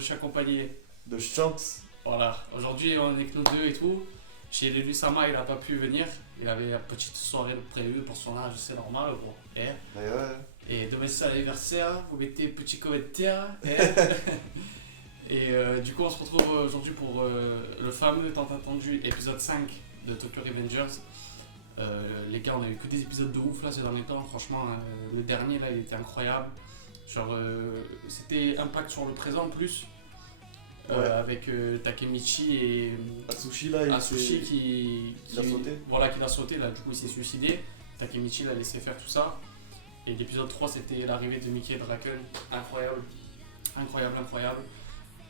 Aujourd'hui, je suis accompagné. De Shanks. Voilà, aujourd'hui, on est que nous deux et tout. Chez Lelu Sama, il a pas pu venir. Il avait une petite soirée prévue pour son âge, c'est normal. Bon. Ouais. Et demain, c'est l'anniversaire. Vous mettez petit commentaire. Et du coup, on se retrouve aujourd'hui pour le fameux tant attendu épisode 5 de Tokyo Revengers. Les gars, on a eu que des épisodes de ouf là ces derniers temps. Franchement, le dernier là, il était incroyable. Genre, c'était impact sur le présent en plus. Avec Takemichi et Atsushi là, Atsushi qui a sauté. Voilà, qui l'a sauté là, du coup il s'est suicidé. Takemichi l'a laissé faire tout ça. Et l'épisode 3, c'était l'arrivée de Mickey et Draken. Incroyable.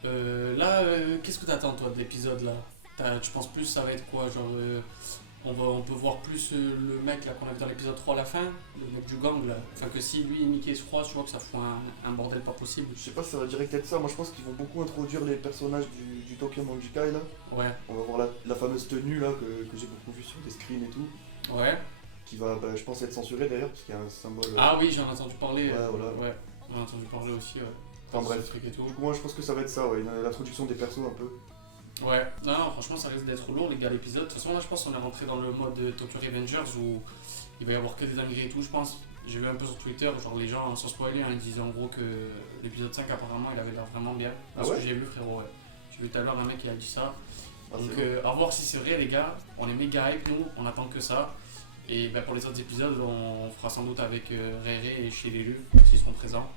Là, qu'est-ce que t'attends toi de l'épisode là? Tu penses plus ça va être quoi? Genre, on peut voir plus le mec là qu'on a vu dans l'épisode 3 à la fin, le mec du gang là. Enfin que si lui et Mickey se croisent, tu vois que ça fout un bordel pas possible. Je sais pas si ça va direct être ça. Moi je pense qu'ils vont beaucoup introduire les personnages du Tokyo Manjikai là. Ouais. On va voir la fameuse tenue là que j'ai beaucoup vue sur des screens et tout. Ouais. Qui va, je pense, être censurée d'ailleurs parce qu'il y a un symbole. Ah oui, j'en ai entendu parler. Ouais, voilà. Ouais, j'en ai entendu parler aussi. Ouais. Enfin bref. Ce truc et tout. Du coup, moi je pense que ça va être ça, ouais. L'introduction des persos un peu. Ouais, non, franchement, ça risque d'être lourd, les gars, l'épisode. De toute façon, là, je pense qu'on est rentré dans le mode de Tokyo Revengers où il va y avoir que des dingueries et tout, je pense. J'ai vu un peu sur Twitter, genre les gens, sans spoiler, ils disaient en gros que l'épisode 5, apparemment, il avait l'air vraiment bien. Ah Ce ouais que j'ai vu, frérot, ouais. J'ai vu tout à l'heure un mec qui a dit ça. Ah, Donc, à voir si c'est vrai, les gars. On est méga hype, nous, on attend que ça. Et ben, pour les autres épisodes, on fera sans doute avec Réré et chez l'élu, s'ils seront présents.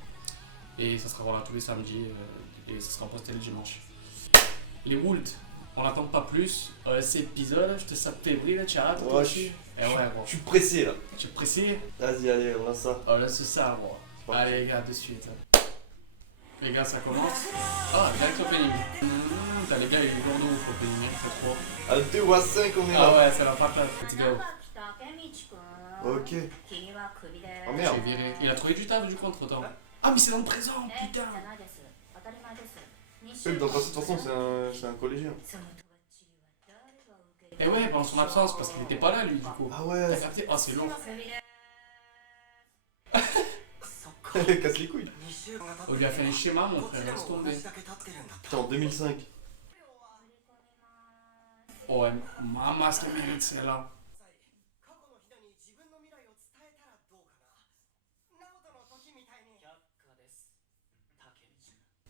Et ça sera voilà, tous les samedis, et ça sera posté le dimanche. Les Wold, on n'attend pas plus. Cet épisode, je te sape février, tu as hâte toi Ouais, aussi. Et ouais, bon. je suis pressé là. Tu es pressé? Vas-y, allez, on a ça. Oh là, c'est ça, bon. parti. Allez, les gars, de suite. Les gars, ça commence. Ah, direct opening. Putain, les gars, il est lourd de ouf l'opening, c'est trop. À 2 ou à 5, on est Ah là. ouais, c'est la patate. Let's go. Ok. Oh Oh merde. j'ai viré. Il a trouvé du taf du coup entre temps. Ah, mais c'est dans le présent, putain. Dans le passé, de toute façon, c'est un collégien. Et ouais, pendant son absence, parce qu'il était pas là lui du coup. Ah T'as ouais. capté? Oh, c'est lourd. Casse les couilles. On lui a fait les schémas, mon frère, laisse tomber. Putain, en 2005. Oh, ouais, maman, ce qu'elle mérite celle-là.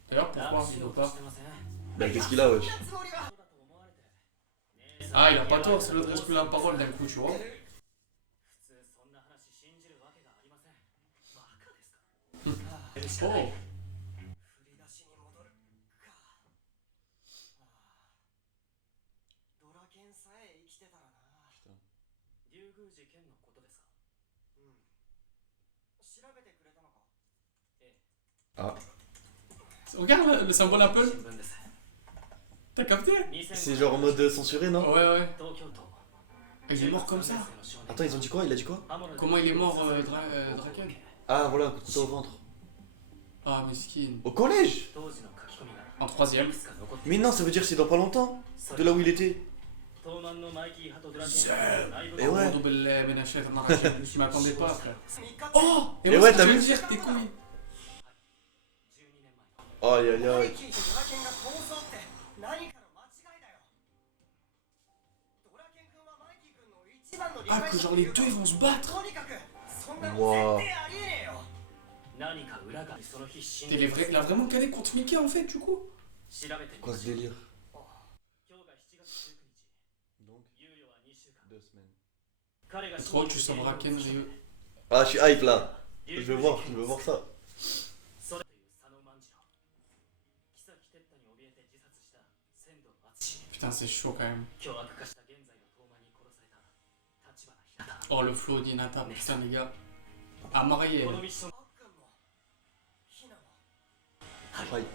D'ailleurs, pourquoi il veut pas? Bah, qu'est-ce qu'il a, wesh? Ah, il a pas tort, c'est l'autre reste plus la parole d'un coup, tu vois. Oh. Ah. Regarde le symbole Apple. T'as capté? C'est genre en mode censuré, non? Ouais. Il est mort comme ça. Attends, ils ont dit quoi? Il a dit quoi? Comment il est mort, Draken? Ah, voilà, couteau au ventre. Ah, mesquine. Au collège? En troisième. Mais non, ça veut dire que c'est dans pas longtemps. De là où il était. Et ouais. Je m'attendais pas, frère. Oh! Et moi, ouais, ce que t'as tu vu? veux dire, t'es couilles. Aïe aïe aïe. Ah, que genre les deux ils vont se battre. Waouh. Il a vraiment calé contre Mickey en fait, du coup. Quoi ce délire? Donc, 2 semaines. Trop, tu sens Draken, Ryu. Ah, je suis hype là. Je veux voir ça. Putain, c'est chaud quand même. Oh, le flow d'Hinata, putain, les gars. À marier. Aïe.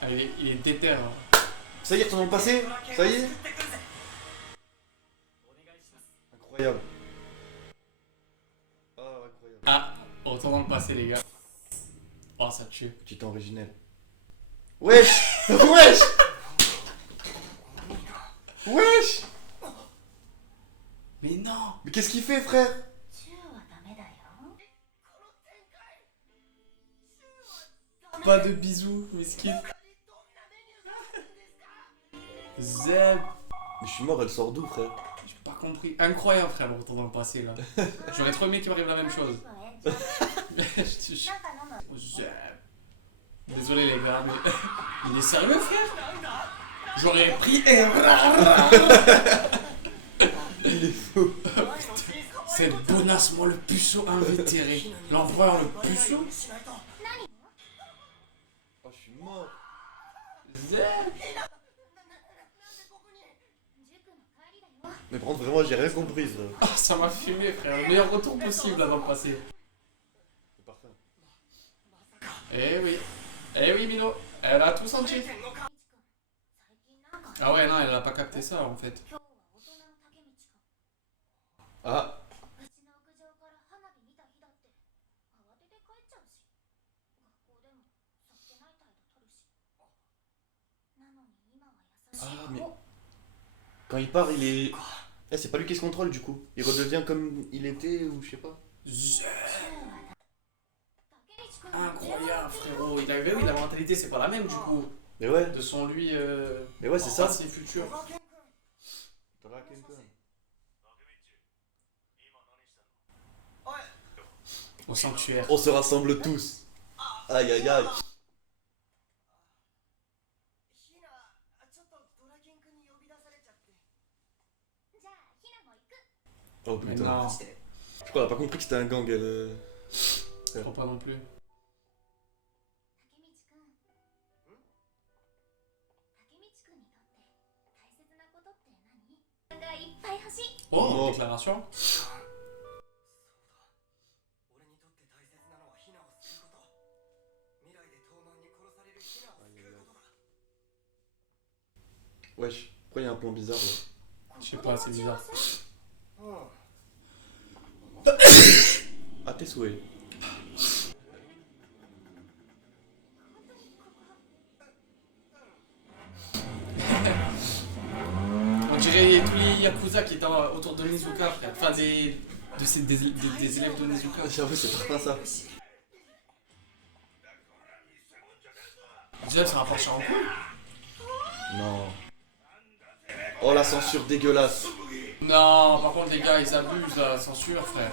Ah, il est déter. Hein. Ça y est, retourne dans le passé? Ça y est? Incroyable. Ah, incroyable. Ah, retour dans le passé, les gars. Oh, ça tue. Petit temps originel. Wesh! Wesh! Wesh! Mais non! Mais qu'est-ce qu'il fait, frère? Pas de bisous, miskin. Zeb. Mais je suis mort, elle sort d'où, frère? J'ai pas compris. Incroyable, frère, le retour dans le passé, là. J'aurais trop aimé qu'il m'arrive la même chose. Zeb. Désolé, les gars, mais. Il est sérieux, frère? J'aurais pris. Il est fou. Cette bonasse, moi, le puceau invétéré. L'empereur, le puceau. Oh, je suis mort. Zeb. Mais par contre, vraiment, j'ai rien compris, ça. Ah, ça m'a fumé, frère. Le meilleur retour possible, là, dans le passé. C'est parfait. Eh oui. Eh oui, Milo. Elle a tout senti. Ah ouais, non, elle a pas capté ça, en fait. Ah, mais quand il part, il est. Eh, c'est pas lui qui se contrôle du coup. Il redevient comme il était ou je sais pas. Zeb. Incroyable, frérot. Il avait, oui, la mentalité, c'est pas la même, du coup. Mais ouais, De son lui. mais ouais, c'est ça. Passé, futur. Au sanctuaire. On se rassemble tous. Aïe aïe aïe. Oh Mais putain. non, Je crois qu'elle a pas compris que c'était un gang, elle. je crois pas non plus. Oh, Oh. déclaration. Wesh, pourquoi il y a un plan bizarre là? Je sais pas, c'est bizarre. À tes souhaits. On dirait tous les Yakuza qui étaient autour de Nizuka, frère. Enfin, des élèves de Nizuka. J'avoue, c'est pas ça. Déjà, ça rapproche en couille. Non. Oh la censure dégueulasse. Non, par contre, les gars, ils abusent de la censure, frère.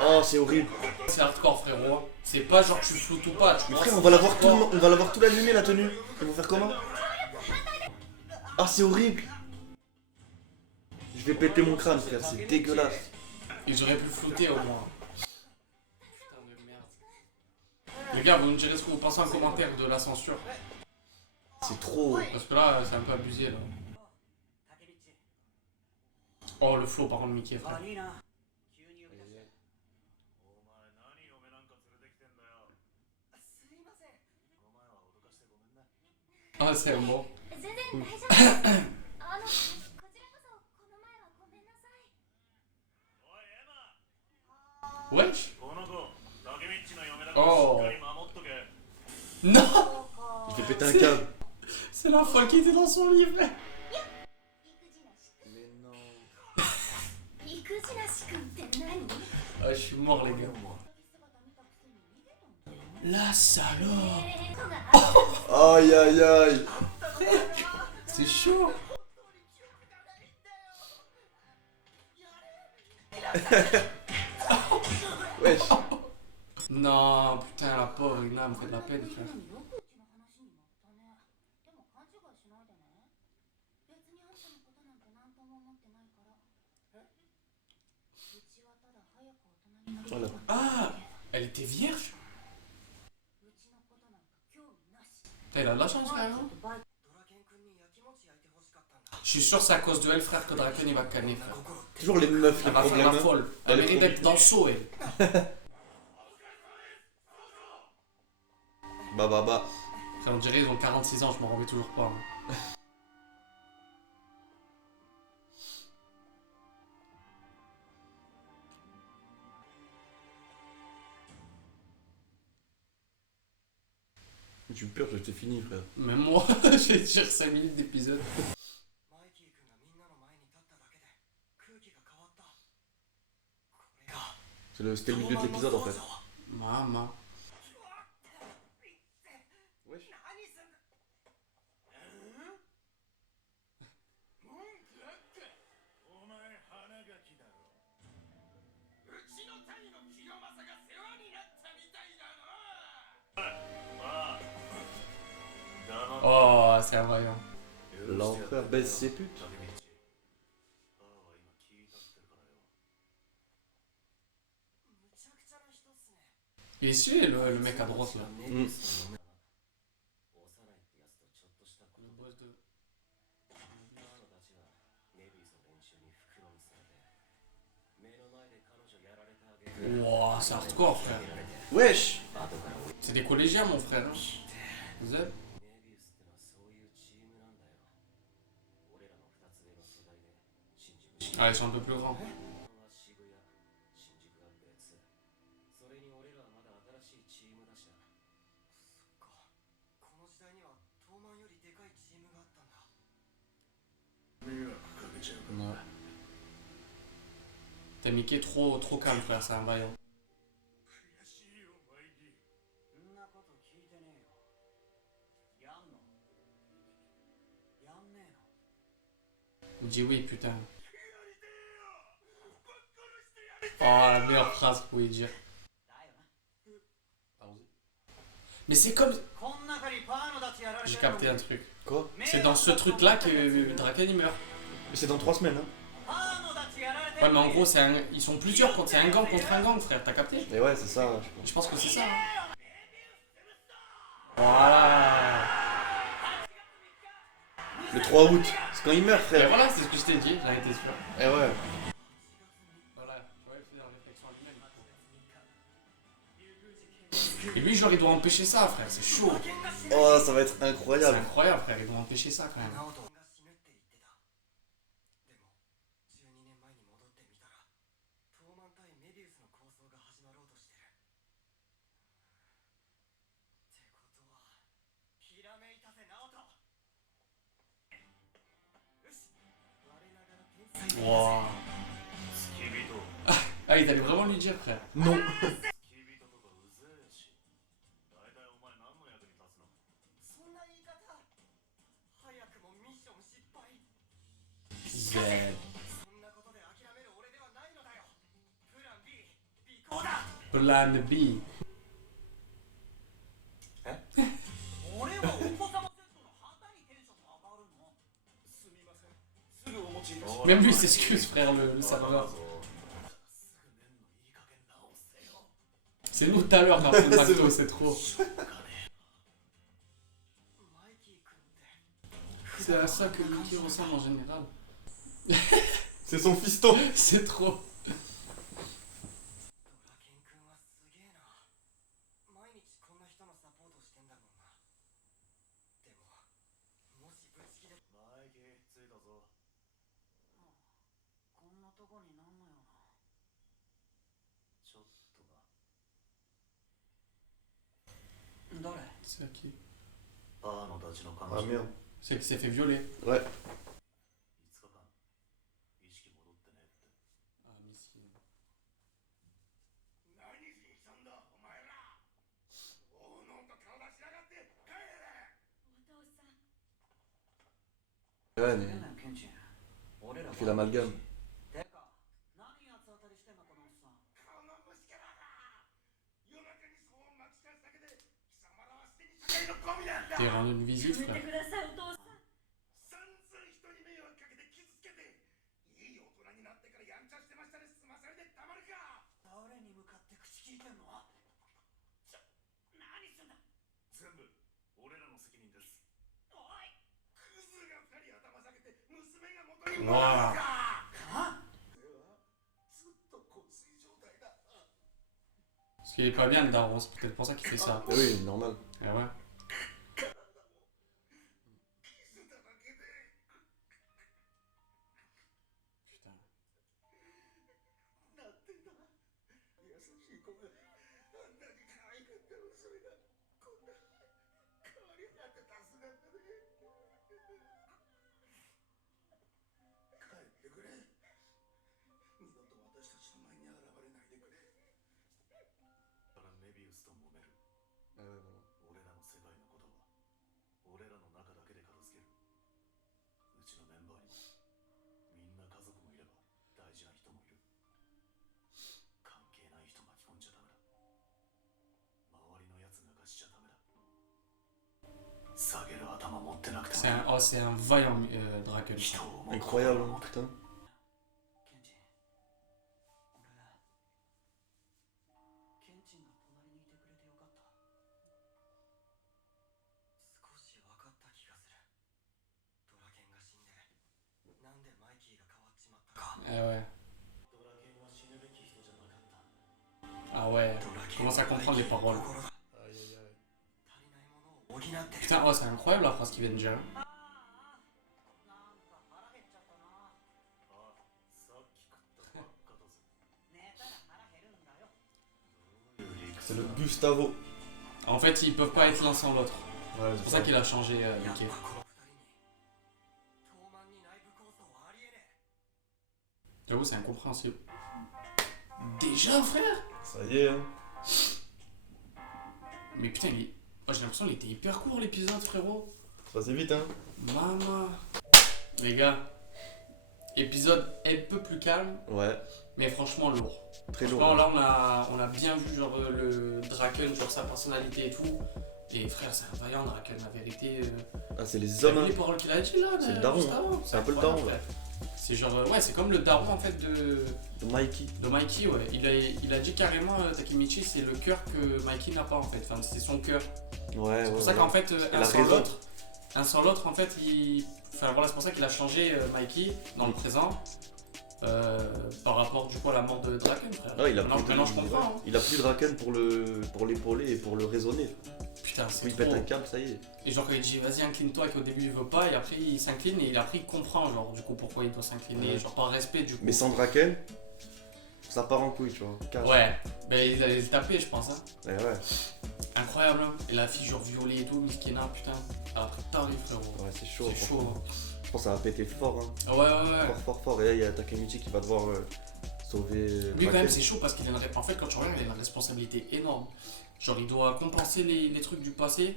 Oh, c'est horrible. C'est hardcore, frérot. C'est pas genre tu floutes ou pas. Tu Mais vois, frère, c'est on va l'avoir hardcore. on va l'avoir tout allumé la tenue. Ils vont faire comment? Ah, c'est horrible. Je vais péter mon crâne, frère, c'est dégueulasse. Ils auraient pu flouter au moins. Putain de merde. Les gars, vous me direz ce que vous pensez en commentaire de la censure. C'est trop. Parce que là, c'est un peu abusé, là. Oh, le flow, par contre, Mickey, frère. Ah, c'est un mot. Wesh. Oh. Non. Je vais péter un câble. C'est la folle qui était dans son livre. Mais non. Ah, je suis mort, les gars. La salope. Aïe aïe aïe. C'est chaud. Wesh. Non, putain, la pauvre Ina me fait de la peine, frère. Voilà. Ah, elle était vierge. Putain, il a de la chance, frère. Hein. Je suis sûr que c'est à cause de elle, frère, que Draken il va canner, frère. Toujours les meufs, les Elle va faire problèmes. la folle. Elle Elle est mérite d'être dans le seau, elle. Bah bah bah. Frère, on dirait ils ont 46 ans, je m'en remets toujours pas. Hein. Tu me purges, c'est fini, frère. Même moi, j'ai tiré 5 minutes d'épisode. C'était le milieu de l'épisode en fait. Maman. Wesh. 何すんだ。文句あっか。お前花垣だろ。うちの隊の清正が世話になったみたいだな。Oh, c'est un vaillant. L'empereur baisse ses putes. Et c'est le mec à droite là. Le boss de. Wow, c'est hardcore, frère. Wesh. C'est des collégiens, mon frère. Hein. Zeb. Ah, ils sont un peu plus grands. Ouais. T'as Mickey trop calme, frère, c'est un vaillant. Il dit oui, putain. Oh, la meilleure phrase pour lui dire. Allons-y. Mais c'est comme. J'ai capté un truc. Quoi? C'est dans ce truc là que Draken il meurt. Mais c'est dans 3 semaines, hein. Ouais, mais en gros, ils sont plusieurs quand c'est un gang contre un gang, frère, t'as capté? Mais ouais, c'est ça, Je pense que c'est ça. Hein. Voilà. Le 3 août, c'est quand il meurt, Et frère. voilà, c'est ce que je t'ai dit, j'en étais sûr. Eh ouais. Voilà, ouais, il fait la réflexion à lui-même. Et lui, genre, il doit empêcher ça, frère, c'est chaud. Oh, ça va être C'est incroyable. incroyable, frère, il doit empêcher ça quand même. Wow. Ah, il allait vraiment lui dire, frère. Non. Zed. Plan B. Même lui s'excuse, frère, le serveur. C'est nous tout à l'heure dans le McDo, c'est trop. C'est à ça que Mickey ressemble en général. C'est son fiston. C'est trop. C'est à qui? Ah merde. C'est qu'il s'est fait violer. Ouais. Ah, miskin. Ouais, mais il fait l'amalgame. T'es rendu une visite, frère. Wow. Parce qu'il est pas bien le daron, c'est peut-être pour ça qu'il fait ça. Ah oui, normal. Et ouais. Putain. Ah ouais, voilà. C'est un vaillant Draken. Ça. Incroyable, hein, putain. Ouais. Ah ouais. Je commence à comprendre les paroles. Aïe aïe aïe. Putain, oh, c'est incroyable la phrase qui vient de dire. C'est le Gustavo. En fait, ils peuvent pas être l'un sans l'autre. Ouais, C'est pour ça qu'il a changé Mickey. J'avoue, c'est incompréhensible. Déjà, frère? Ça y est, hein. Mais putain, oh, j'ai l'impression qu'il était hyper court l'épisode, frérot. Ça passe vite, hein. Maman. Les gars, épisode un peu plus calme, Ouais, mais franchement lourd. très lourd. Franchement, là, on a bien vu genre le Draken, genre sa personnalité et tout. Et frère, c'est un vaillant Draken, la vérité. Ah, c'est les T'as hommes, vu hein. les paroles qu'il a dit là? C'est le daron, juste avant c'est un peu le incroyable, daron, frère. C'est genre, ouais, c'est comme le daron en fait de Mikey. Mikey, ouais. Il a dit carrément, Takemichi, c'est le cœur que Mikey n'a pas en fait. Enfin, c'est son cœur. Ouais, C'est pour ouais. ça qu'en fait, Il a raison. un sans l'autre, en fait, Enfin voilà, c'est pour ça qu'il a changé Mikey dans le présent. Par rapport du coup à la mort de Draken, frère. Ah, il a Maintenant, je comprends. Hein. Il a plus Draken pour l'épauler et pour le raisonner. Putain, Quand c'est il trop. pète un câble, ça y est. Et genre quand il dit vas-y incline-toi et qu'au début il veut pas et après il s'incline et après il comprend genre du coup pourquoi il doit s'incliner, Ouais. genre par respect du coup. Mais sans Draken, ça part en couille, tu vois. Cash. Ouais, ben il allait se taper je pense hein. Ouais, ouais. Incroyable hein. Et la fille genre violée et tout, Miskina putain. Après tarif frérot. Ouais, c'est chaud. C'est chaud. franchement. Hein. Je pense que ça va péter fort, hein. Ah ouais. Fort, fort, fort. Et là, il y a Takemichi qui va devoir sauver. Lui quand Draken. même c'est chaud parce qu'il a en fait quand tu regardes il a une responsabilité énorme. Genre il doit compenser les trucs du passé.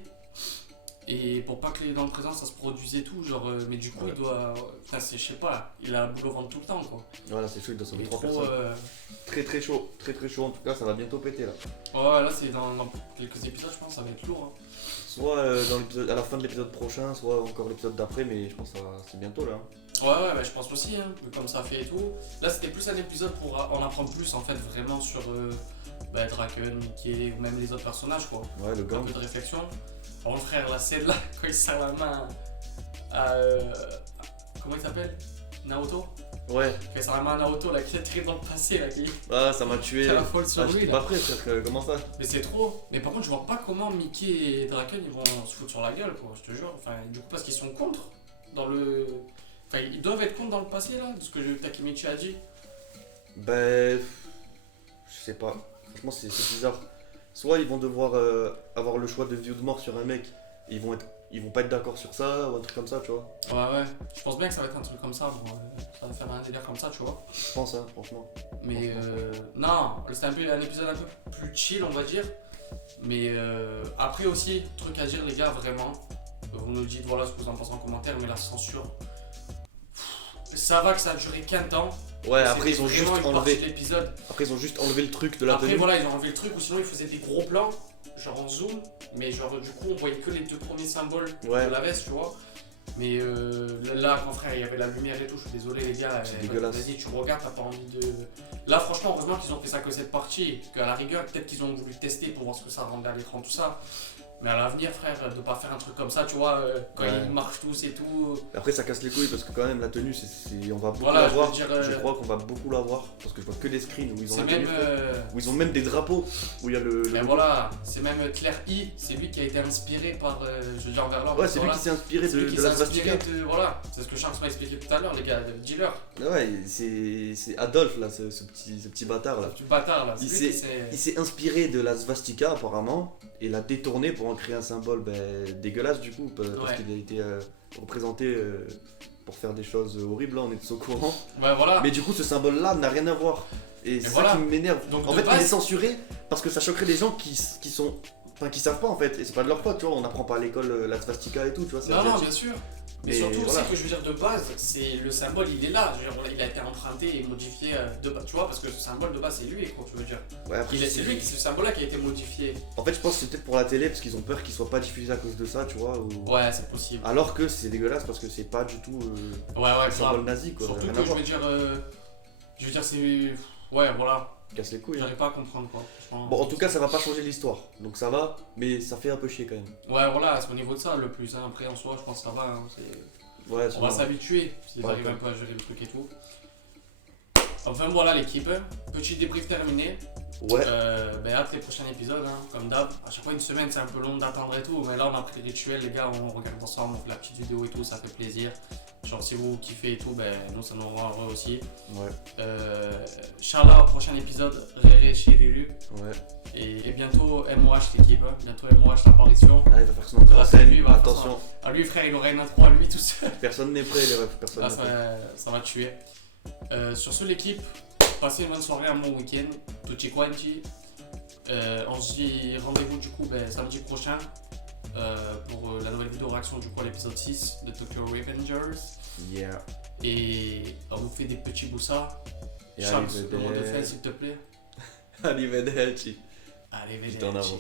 Et pour pas que dans le présent ça se produise et tout, genre, mais du coup Ouais. il doit. Enfin, je sais pas, il a la boule au ventre tout le temps quoi. Voilà, c'est chaud, il doit Il sauver est 3 trop. personnes. Très chaud. Très chaud. En tout cas, ça va bientôt péter là. Ouais, là c'est dans quelques épisodes, je pense, ça va être lourd. Hein. Soit à la fin de l'épisode prochain, soit encore l'épisode d'après, mais je pense que c'est bientôt là. Hein. Ouais, bah, je pense aussi, hein, vu comme ça fait et tout. Là c'était plus un épisode pour en apprendre plus en fait, vraiment sur Draken, Mickey, ou même les autres personnages quoi. Ouais, le Un gang. peu de réflexion. Par contre, frère, la scène là, quand il serre la main à. Comment il s'appelle? Naoto? Ouais, Quand il serre la main à Naoto, là, qui est dans le passé, là, qui ah, ça m'a tué. fait la folle sur Ah, lui j'étais là. pas prêt, frère, comment ça? Mais c'est trop. Mais par contre, je vois pas comment Mickey et Draken ils vont se foutre sur la gueule, quoi, je te jure. Enfin, du coup, parce qu'ils sont contre dans le. Enfin, ils doivent être contre dans le passé, là, de ce que Takemichi a dit. Ben. Je sais pas. Franchement, c'est bizarre. Soit ils vont devoir avoir le choix de vie ou de mort sur un mec, et ils vont pas être d'accord sur ça, ou un truc comme ça, tu vois. Ouais. Je pense bien que ça va être un truc comme ça, bon, ça va faire un délire comme ça, tu vois. Je pense, hein, franchement. Mais non, c'était un épisode un peu plus chill, on va dire. Mais après aussi, truc à dire, les gars, vraiment. Vous nous dites voilà ce que vous en pensez en commentaire, mais la censure. Ça va que ça a duré qu'un temps. Ouais, après ils ont C'était juste vraiment une partie enlevé. de l'épisode. Après ils ont juste enlevé le truc de la Après tenue. voilà, ils ont enlevé le truc ou sinon ils faisaient des gros plans, genre en zoom, mais genre du coup on voyait que les deux premiers symboles Ouais. de la veste, tu vois. Mais là, mon frère, il y avait la lumière et tout, je suis désolé les gars. C'est dégueulasse. Vas-y, tu regardes, t'as pas envie de. Là, franchement, heureusement qu'ils ont fait ça que cette partie, parce qu'à la rigueur, peut-être qu'ils ont voulu tester pour voir ce que ça rendait à l'écran, tout ça. Mais à l'avenir, frère, de pas faire un truc comme ça, tu vois, quand Ouais. ils marchent tous et tout. Après ça casse les couilles parce que quand même la tenue, on va beaucoup Voilà, la je voir. veux dire, Je crois qu'on va beaucoup la voir parce que je vois que des screens où ils ont C'est la tenue, même. frère. Où ils ont même des drapeaux où il y a le. Mais logo. voilà, c'est même Claire I, c'est lui qui a été inspiré par Julien Verlaine. Ouais, c'est lui qui s'est inspiré de la svastika. Voilà, c'est ce que Charles m'a expliqué tout à l'heure, les gars, le dealer. Ouais, c'est Adolphe là, ce petit bâtard là. Du bâtard là, Il c'est lui qui s'est. Il s'est inspiré de la svastika apparemment et l'a détourné pour en créer un symbole dégueulasse du coup parce Ouais. qu'il a été représenté pour faire des choses horribles, là, on est tous au courant. Ouais, voilà. Mais du coup ce symbole là n'a rien à voir et c'est voilà. ça qui m'énerve. Donc, En de fait base- il est censuré parce que ça choquerait les gens qui sont... Enfin qui savent pas en fait et c'est pas de leur faute tu vois, on apprend pas à l'école la svastika et tout tu vois, c'est Non, asiatique. bien sûr. Mais Et surtout voilà. aussi que je veux dire de base, c'est le symbole il est là, je veux dire, il a été emprunté et modifié de base, tu vois, parce que ce symbole de base c'est lui quoi, je veux dire. Ouais, après, C'est lui, c'est ce symbole là qui a été modifié. En fait, je pense que c'est peut-être pour la télé parce qu'ils ont peur qu'il soit pas diffusé à cause de ça, tu vois. Ouais, c'est possible. Alors que c'est dégueulasse parce que c'est pas du tout Ouais, le grave. symbole nazi quoi. Surtout Rien à que voir. je veux dire c'est. Ouais, voilà, Casse les couilles. Hein. j'arrive pas à comprendre quoi. franchement. Bon, en tout cas, ça va pas changer l'histoire, donc ça va, mais ça fait un peu chier quand même. Ouais, voilà, c'est au niveau de ça le plus. Hein. Après en soi, je pense que ça va. Hein. Ouais, On va s'habituer s'ils Ouais, arrivent ouais. un peu à gérer le truc et tout. Enfin voilà l'équipe, petit débrief terminé. Ouais, Hâte les prochains épisodes, hein, comme d'hab. À chaque fois une semaine c'est un peu long d'attendre et tout, mais là on a pris le rituel, les gars, on regarde ensemble, on fait la petite vidéo et tout, ça fait plaisir. Genre si vous kiffez et tout, nous ça nous rend heureux aussi. ouais, Inch'Allah, prochain épisode, Réré chez Lulu. ouais. Et bientôt MOH l'équipe, hein. Bientôt MOH l'apparition. Ah, il va faire son entrée en Grâce à lui, il scène, va faire attention. Ah lui frère, il aurait une intro à lui tout seul. Personne n'est prêt, les refs, personne Là, n'est prêt. ça va tuer. Sur ce, l'équipe, passez une bonne soirée, un bon week-end. Tutti quanti. On se dit rendez-vous du coup samedi prochain pour la nouvelle vidéo réaction du coup à l'épisode 6 de Tokyo Revengers. Yeah. Et on vous fait des petits boussas. Et Charles, le mot de arrivederci. fin s'il te plaît. Arrivederci. Allez, J'étais en avance.